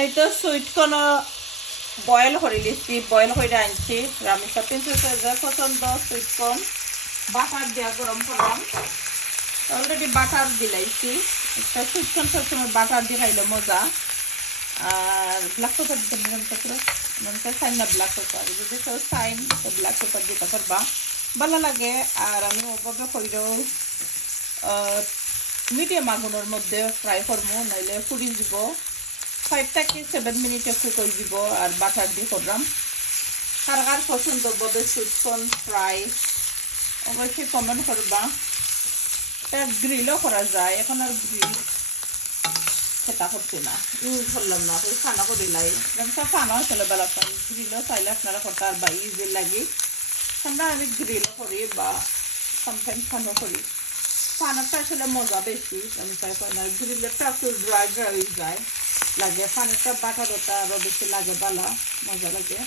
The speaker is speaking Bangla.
এই তো সুইট কোনো বয়েল করে লিখছি, বয়েল করে আনছি। রামিসা প্রিন্সেসের পছন্দ সুইট কর্ন। বাটার দেওয়া গরম করলাম, অলরেডি বাটার দিলাইছি। একটা সুইট কর্ন সবসময় বাটার দিয়ে খাইলে মজা। আর ব্ল্যাক পেপার দিতে সাইন না, ব্ল্যাক পেপার যদি কেউ সাইন তো ব্ল্যাক পেপার দিতে পারবা, ভালো লাগে। আর আমি ওভাবে কইরেও মিডিয়াম আগুনের মধ্যে ফ্রাই করবো, নইলে ফুড়ি দিব। 5 থেকে 7 মিনিটে কুক করে দিব। আর বাটার দিয়ে করলাম। কার কার পছন্দ বলে সুইট কর্ন ফ্রাই অবশ্যই কমেন্ট করবা। এটা গ্রিলও করা যায়, এখন আর গ্রিল সেটা করছি না, ইউজ করলাম না, ওই খানা করে লাই সব খানা হয়েছিল বেলা পাই। গ্রিলও চাইলে আপনারা করতে আর বা ইজি লাগে। ঠান্ডা আমি গ্রিলও করি বা সামটাইমস খানা করি। পানাটা আসলে মজা বেশি, আমি তাই করি না। গ্রিলেরটা একটু ড্রাই ড্রাই হয়ে যায় লাগে, পানিটা বাটারটা আরও বেশি লাগে, ভালো মজা লাগে।